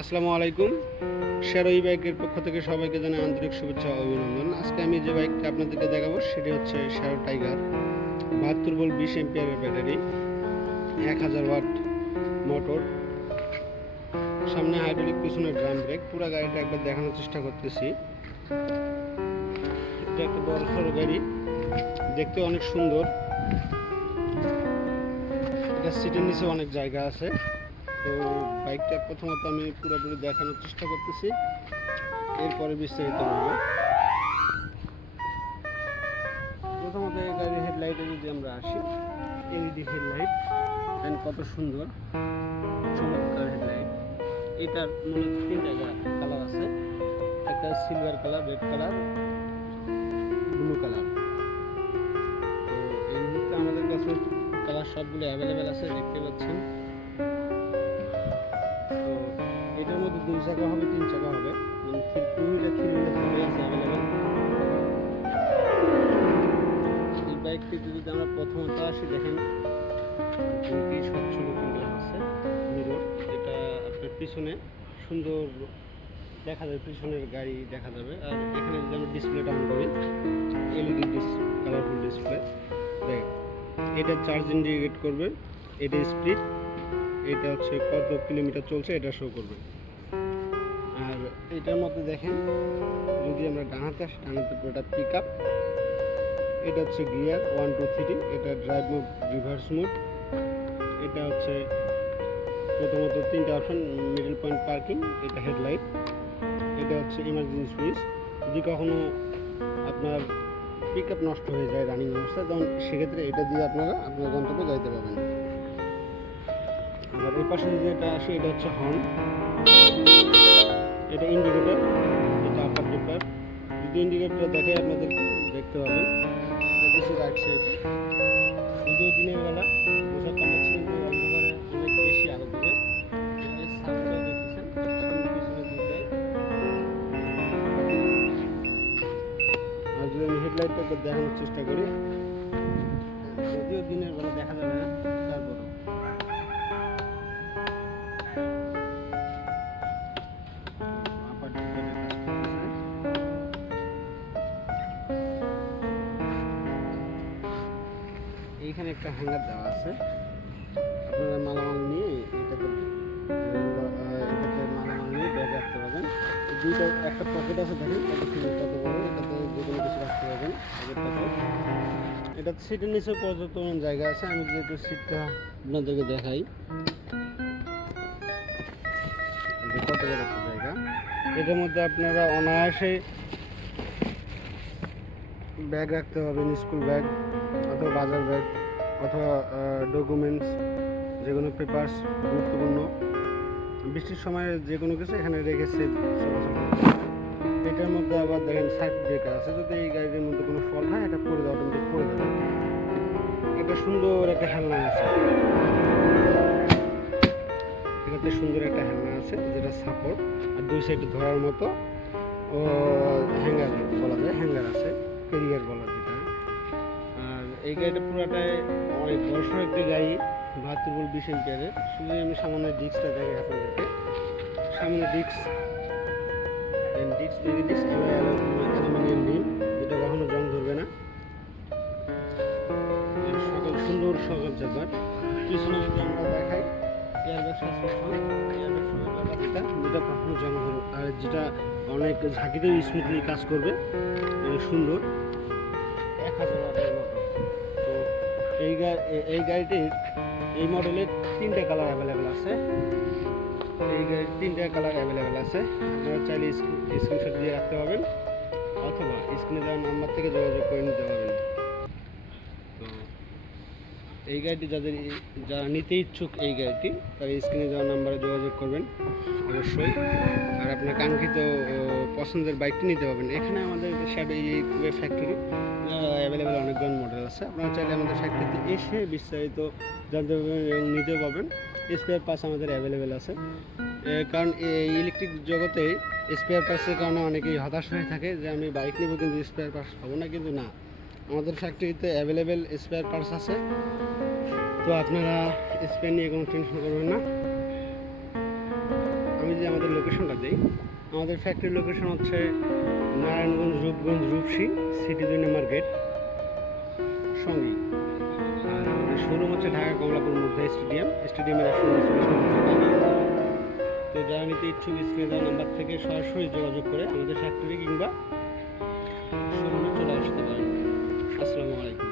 আসসালামু আলাইকুম। শেরো ই বাইকের পক্ষ থেকে সবাইকে জানাই আন্তরিক শুভেচ্ছা ও অভিনন্দন। আজকে আমি যে বাইকটা আপনাদেরকে দেখাবো, সেটি হচ্ছে শেরো টাইগার বাহাত্তর বল বিশ এম্পিয়ারের ব্যাটারি, এক হাজার ওয়াট মোটর। সামনে হাইড্রোলিক পিছনে ড্রাম ব্রেক। পুরো গাড়িটা একবার দেখানোর চেষ্টা করতেছি। এটা একটা বড় সড়ো গাড়ি। দেখতে অনেক সুন্দর। এটা সিটের নিচে অনেক জায়গা আছে। তো বাইকটা প্রথমত আমি পুরোপুরি দেখানোর চেষ্টা করতেছি। এরপরে বিস্তারিত বলব। প্রথমত এই গাড়ির হেডলাইটে যদি আমরা আসি এলইডি হেডলাইট অ্যান্ড কত সুন্দর, চমৎকার হেডলাইট। এটার মূলত তিনটা কালার আছে। একটা silver colour red colour blue colour. তো এই মুহূর্তে আমাদের কাছে কালার সবগুলো অ্যাভেলেবেল আছে, দেখতে পাচ্ছেন। দুই চাকা হবে, তিন চাকা হবে। মানে এই বাইকটিতে যদি আমরা প্রথমত আসি, দেখেন। কি স্বচ্ছ আছে মিরর এটা আপনার পিছনে সুন্দর দেখা যাবে পিছনের গাড়ি দেখা যাবে। আর এখানে যদি আমরা ডিসপ্লেটা অন করি এলইডি ডিস কালারফুল ডিসপ্লে দেখ এটা চার্জ ইন্ডিকেট করবে, এটা স্পিড এটা হচ্ছে কত কিলোমিটার চলছে, এটা শো করবে। এটার মধ্যে দেখেন, যদি আমরা ডানাতে আসি ডানাতে পুরোটা পিক আপ এটা হচ্ছে গিয়ার ওয়ান টু থ্রি এটা ড্রাইভ মুড রিভার্স মুড এটা হচ্ছে প্রথমত তিনটা অপশন মিডল পয়েন্ট পার্কিং এটা হেডলাইট এটা হচ্ছে ইমার্জেন্সি সুইচ যদি কখনো আপনার পিক আপ নষ্ট হয়ে যায় রানিং অবস্থায়, তখন সেক্ষেত্রে এটা দিয়ে আপনারা আপনার গন্তব্যে যাইতে পারবেন। আবার এই পাশে যদি এটা আসে, এটা হচ্ছে হর্ন এটা ইন্ডিকেটর এটা আপার ডিপার যদি ইন্ডিকেটর দেখে আপনাদের দেখতে পাবেন। দিচ্ছে রাইট সাইড যদিও দিনের বেলা বোঝা কম হচ্ছে কিন্তু অন্ধকারে অনেক বেশি আলো দেবে। আর যদি আমি হেডলাইটটা একটু দেখানোর চেষ্টা করি যদিও দিনের বেলা দেখা যাবে না তারপরও। এইখানে একটা হ্যাঙ্গার দেওয়া আছে। আপনারা মালামাল নিয়ে এটাতে আহ, এটাতে মালামাল নিয়ে ব্যাগ রাখতে পারবেন। দুইটা একটা পকেট আছে দেখেন সুন্দর বড় এটাতে যে কোনো কিছু রাখতে পারবেন এটা সিটের নিচে পর্যাপ্ত জায়গা আছে। আমি যেহেতু সিটটা আপনাদেরকে দেখাই কত জায়গা। এটার মধ্যে আপনারা অনায়াসে ব্যাগ রাখতে পারবেন স্কুল ব্যাগ অথবা বাজার ব্যাগ। অথবা ডকুমেন্টস যে কোনো পেপার্স গুরুত্বপূর্ণ। বৃষ্টির সময় যে কোনো কিছু এখানে রেখে সেভ। এটার মধ্যে আবার দেখেন সাইড ব্রেকার আছে। যদি এই গাড়ির মধ্যে কোনো ফল হয়, এটা পড়ে যাবে অটোমেটিক পড়ে যাবে। এটা সুন্দর একটা হেলনা আছে। এটাতে সুন্দর একটা হেলনা আছে, যেটা সাপোর্ট আর দুই সাইডে ধরার মতো হ্যাঙ্গার বলা যায় হ্যাঙ্গার আছে ক্যারিয়ার বলা এই গাড়িটা পুরাটাই অনেক সড়ো একটি গাড়ি বাহাত্তর বল বিশ এম্পিয়ারে শুধু আমি সামনে ডিস্কটা দেখাই আপনাদেরকে। সামনে ডিস্ক ডিস্ক দেখে ডিস্ক অ্যালুমিনিয়াম ডিম যেটা কখনো জং ধরবে না। সকল সুন্দর সকল জায়গার পিছনে যদি আমরা দেখাই যেটা কখনো জং ধরবে আর যেটা অনেক ঝাঁকিতেও স্মুথলি কাজ করবে, অনেক সুন্দর। এক হাজার এই গাড়িটির এই মডেলের তিনটা কালার অ্যাভেলেবেল আছে। এই গাড়ির তিনটা কালার অ্যাভেলেবেল আছে। আপনারা চাইলে স্ক্রিনশট দিয়ে রাখতে পারবেন, অথবা স্ক্রিনে দেওয়া নাম্বার থেকে যোগাযোগ করে নিতে পারবেন। এই গাড়িটি যাদের যারা নিতে ইচ্ছুক এই গাড়িটি, তারা স্ক্রিনে দেওয়া নাম্বারে যোগাযোগ করবেন, অবশ্যই। আর আপনার কাঙ্ক্ষিত পছন্দের বাইকটি নিতে পারবেন। এখানে আমাদের এই ফ্যাক্টরি অ্যাভেলেবেল অনেকগুলো মডেল আছে। আপনারা চাইলে আমাদের ফ্যাক্টরিতে এসে বিস্তারিত জানতে পারবেন এবং নিতেও পাবেন স্পেয়ার পাস আমাদের অ্যাভেলেবেল আছে। কারণ এই ইলেকট্রিক জগতে স্পেয়ার পাসের কারণে অনেকেই হতাশ হয়ে থাকে যে, আমি বাইক নেব কিন্তু স্পেয়ার পাস পাবো না, কিন্তু না। আমাদের ফ্যাক্টরিতে অ্যাভেলেবেল স্পেয়ার পার্টস আছে। তো আপনারা স্পেয়ার নিয়ে কোনো টেনশন করবেন না। আমি যে আমাদের লোকেশনটা দেই, আমাদের ফ্যাক্টরির লোকেশন হচ্ছে নারায়ণগঞ্জ, রূপগঞ্জ, রূপসী সিটি দুই নম্বর গেট সঙ্গী। আর আমাদের শোরুম হচ্ছে ঢাকা কমলাপুর মুগ্ধা স্টেডিয়াম স্টেডিয়ামের একশো তো যারা নিতে ইচ্ছুক স্ক্রিনে নাম্বার থেকে সরাসরি যোগাযোগ করে আমাদের ফ্যাক্টরি কিংবা আসসালামু আলাইকুম।